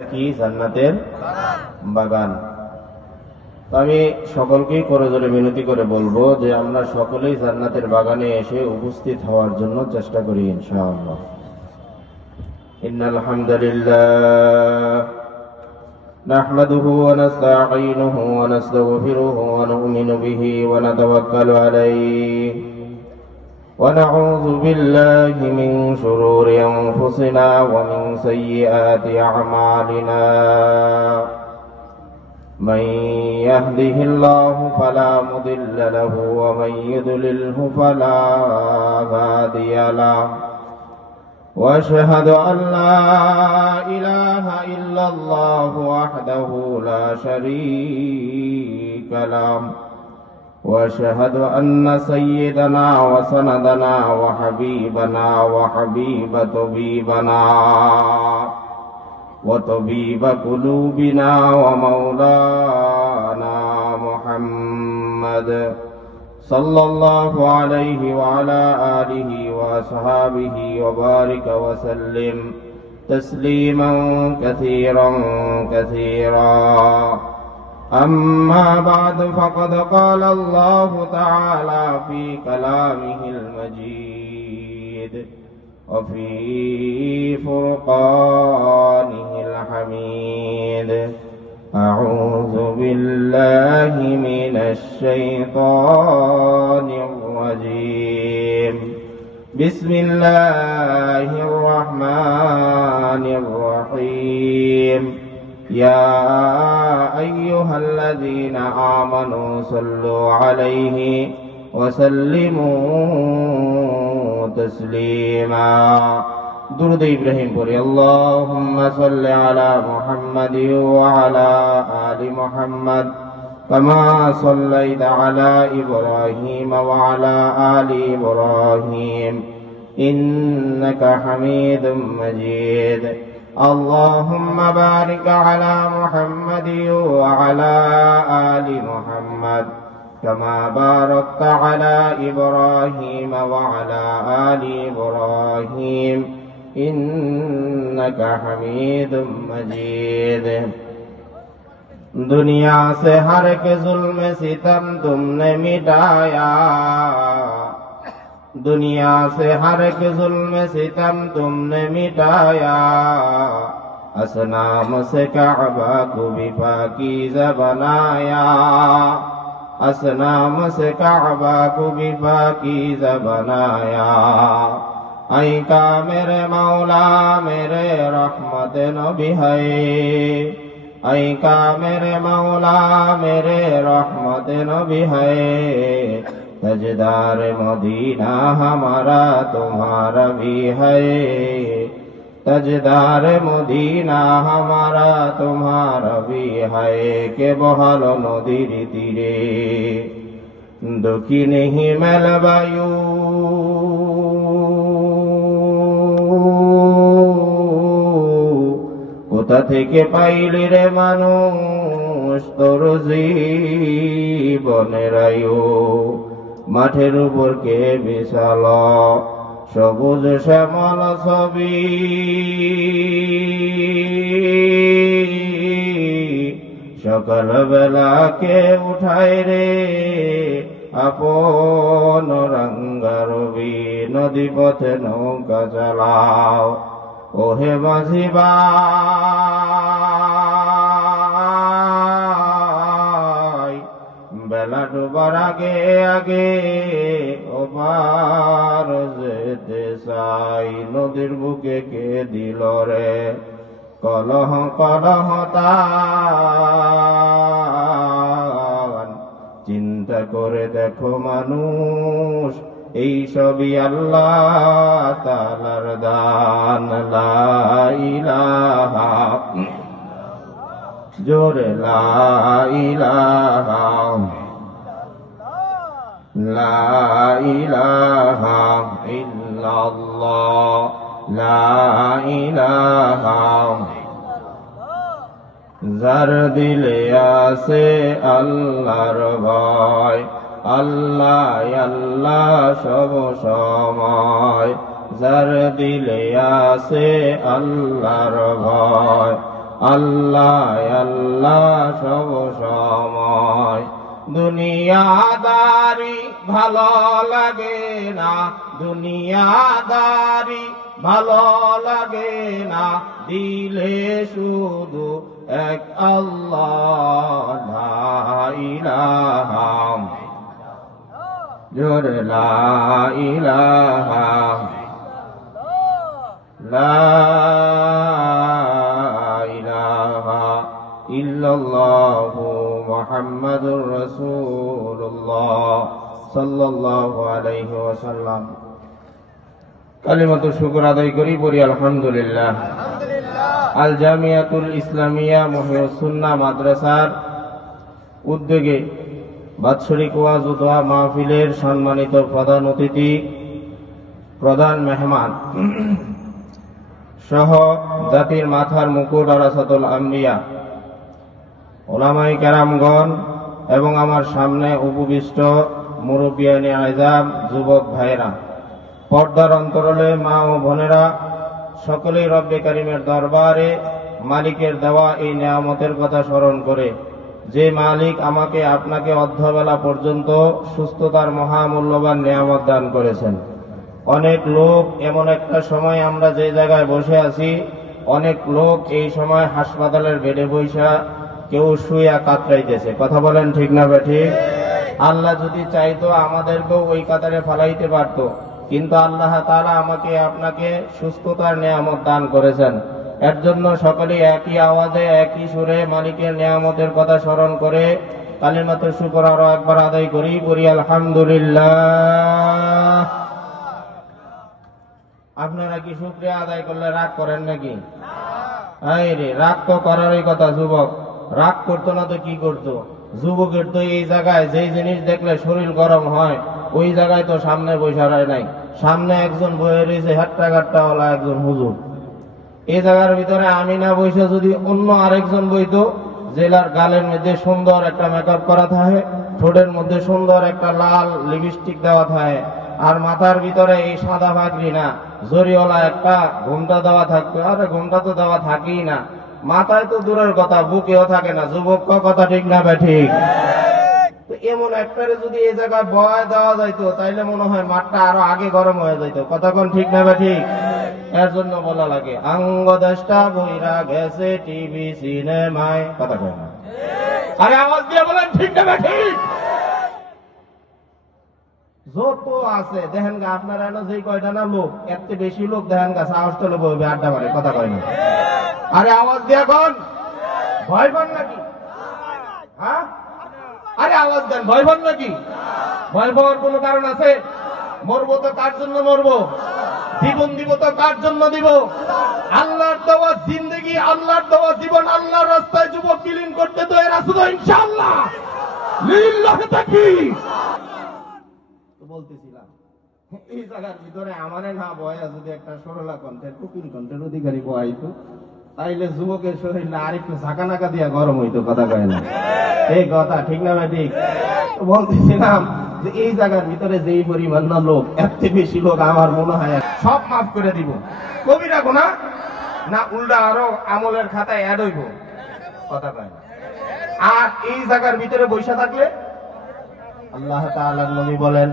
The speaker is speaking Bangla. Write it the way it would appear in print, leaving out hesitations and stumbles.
কি জান্নাতের বাগান। আমি সকলকেই করে জোরে মিনতি করে বলবো যে আমরা সকলেই জান্নাতের বাগানে এসে উপস্থিত হওয়ার জন্য চেষ্টা করি ইনশাআল্লাহ। ইন্নাল হামদুলিল্লাহ নাহমাদুহু ওয়া নাস্তাঈনুহু ওয়া নাস্তাগফিরুহু ওয়া নু'মিনু বিহি ওয়া নাতাওয়াক্কালু আলাইহি ونعوذ بالله من شرور أنفسنا ومن سيئات أعمالنا من يهده الله فلا مضل له ومن يضلله فلا هادي له وأشهد أن لا إله إلا الله وحده لا شريك له وأشهد أن سيدنا وسندنا وحبيبنا وحبيب طبيبنا وطبيب قلوبنا ومولانا محمد صلى الله عليه وعلى آله وأصحابه وبارك وسلم تسليما كثيرا كثيرا. أما بعد فقد قال الله تعالى في كلامه المجيد وفي فرقانه الحميد. أعوذ بالله من الشيطان الرجيم. بسم الله الرحمن الرحيم. يا أيها الذين آمنوا صلوا عليه وسلموا تسليما. درود إبراهيم بوري اللهم صل على محمد وعلى آل محمد كما صليت على إبراهيم وعلى آل إبراهيم إنك حميد مجيد. اللهم بارك على محمد وعلى آل محمد كما باركت على إبراهيم وعلى آل إبراهيم إنك حميد مجيد. दुनिया से हर के जुल्म सितम तुमने मिटाया, दुनिया से हर एक जुल्म सितम तुमने मिटाया, असनाम से काबा को भी पाकीज़ा बनाया, असनाम से काबा को भी पाकीज़ा बनाया. ऐ का मेरे मौला मेरे रहमत नबी है, ऐ का मेरे मौला मेरे रहमत नबी है. तजदार मदीना हमारा तुम्हारा भी है, तजदार मदीना हमारा तुम्हारा भी है. के बहालो नदीर तीरे दक्षिणे हिमेल बायु, কোথা থেকে পাইলি রে মানুষ তোর জীবনের আয়ু. মাঠের উপর কে বিশাল সবুজ শ্যামল ছবি, সকাল বেলা কে উঠায় রে আপন রাঙ্গা রবি. নদী পথে নৌকা চালাও ওহে মাঝি ভাই, বেলা ডুবার আগে আগে ওপার যেতে চাই. নদীর বুকে কে দিল রে কলহ কলহ তান. চিন্তা করে দেখো মানুষ এই সবই আল্লাহ তাআলার দান. লা ইলাহা জোরে লা ইলাহা লা ইলাহা ইল্লাল্লাহ লা ইলাহা. যার দিলে আছে আল্লাহর ভয়, আল্লাহ আল্লাহ সব সময়. যার দিলে আছে আল্লাহর ভয়, আল্লাহ আল্লাহ সব সময়। দুনিয়াদারি ভালো লাগে না, দুনিয়াদারি ভালো লাগে না, দিলে শুধু এক আল্লাহ লা ইলাহা, জোরে লা ইলাহা লা ইলাহা ইল্লাল্লাহু মুহাম্মাদুর রাসূলুল্লাহ সাল্লাল্লাহু আলাইহি ওয়াসাল্লাম। কালিমাতুশ শুকর আদায় করি, পড়ি আলহামদুলিল্লাহ। আল জামিয়াতুল ইসলামিয়া মুহিউস সুন্নাহ মাদ্রাসার উদ্যোগে বাৎসরিক ওয়াজ ও দোয়া মাহফিলের সম্মানিত প্রধান অতিথি, প্রধান মেহমান সহ জাতির মাথার মুকুট ওরাসাতুল আম্বিয়া ওলামায়ে কেরামগণ এবং আমার সামনে উপবিষ্ট মুরব্বিয়ানে আযম, যুবক ভাইরা, পর্দার অন্তরালে মা ও বোনেরা, সকলেই রব্বে কারীমের দরবারে মালিকের দেওয়া এই নিয়ামতের কথা স্মরণ করে, যে মালিক আমাকে আপনাকে অর্ধবেলা পর্যন্ত সুস্থতার মহামূল্যবান নিয়ামত দান করেছেন। অনেক লোক এমন একটা সময় আমরা যে জায়গায় বসে আছি, অনেক লোক এই সময় হাসপাতালের বেডে বৈশা কেউ শুয়া কাতরাইতেছে। কথা বলেন ঠিক না ঠিক? আল্লাহ যদি চাইতো আমাদেরকেও ওই কাতারে ফালাইতে পারতো, কিন্তু আল্লাহ তাআলা আমাকে আপনাকে সুস্থতার নিয়ামত দান করেছেন। এর জন্য সকলেই একই আওয়াজে একই সুরে মালিকের নিয়ামতের কথা স্মরণ করে কালিমাতুশ শুকর আরো একবার আদায় করি, পড়ি আলহামদুলিল্লাহ। আপনারা কি শুকরিয়া আদায় করলে রাগ করেন নাকি? এই রে, রাগ তো করারই কথা। যুবক রাগ করতো না তো কি করতো? যুবকের তো এই জায়গায় যেই জিনিস দেখলে শরীর গরম হয়, ওই জায়গায় তো সামনে বৈশা রয় নাই। সামনে একজন বয়ে রয়েছে হাট্টা কাট্টাওয়ালা একজন হুজুর। এই জায়গার ভিতরে আমি না বৈশা যদি অন্য আরেকজন বইতো, জেলার গালের মধ্যে সুন্দর একটা মেকআপ করা থাকে, ঠোঁটের মধ্যে সুন্দর একটা লাল লিপস্টিক দেওয়া থাকে, আর মাথার ভিতরে এই সাদা পাগড়ি না, জরিওয়ালা একটা ঘোমটা দেওয়া থাকতো। আরে ঘোমটা তো দেওয়া থাকেই না, মাথায় তো দূরের কথা, বুকেও থাকে না। যুবক কথা ঠিক না ঠিক? তো এমন একটারে যদি এই জায়গায় বয় দেওয়া যাইতো, তাইলে মনে হয় মাঠটা আরো আগে গরম হয়ে যাইতো। কথা কোন ঠিক না ঠিক? এর জন্য বলা লাগে আঙ্গ দেশটা বইরা গেছে টিভি সিনেমায়। কথা কয় না? আরে আওয়াজ দিয়ে বলেন ঠিক না ঠিক? যত আছে দেখেন গা, আপনারা এনে যেই কয়টা না লোক, এর চেয়ে বেশি লোক দেখেন গা সাহস চলে বলবে আড্ডা মারে। কথা কয় না? আরে আওয়াজ দিয়ে কোন ভয় পান নাকি? হ্যাঁ, আরে আওয়াজ দেন, ভয় পান নাকি? ভয় পাওয়ার কোন কারণ আছে? মরবো তো কার জন্য মরবো? জীবন দিব তো কার জন্য দিব? আল্লাহর দেওয়া জিন্দেগি, আল্লাহর দেওয়া জীবন, আল্লাহর রাস্তায় যুবক বিলীন করতে তো এরা শুধু ইনশাআল্লাহ লিল্লাহ তাকবীর। তো বলতেছিলাম এই জায়গার ভিতরে আমারে না বয়া যদি একটা সরলা কণ্ঠের কুকিল কণ্ঠের অধিকারী বয়াইতো, তাইলে যুবকের শরীর না আরেকটু ঝাঁকানাকা দিয়া গরম হইতো। কথা কয় না? এই কথা ঠিক না ঠিক? বলতেছিলাম যে এই জায়গার ভিতরে যেই পরিমাণ না লোক, এত বেশি লোক আমার মনে হয় সব মাফ করে দিব। কবিরা গোনা না উল্টা আরো আমলের খাতায় অ্যাড হইব। কথা কয় না? আর এই জায়গার ভিতরে বৈশা থাকলে আল্লাহ তাআলার নবী বলেন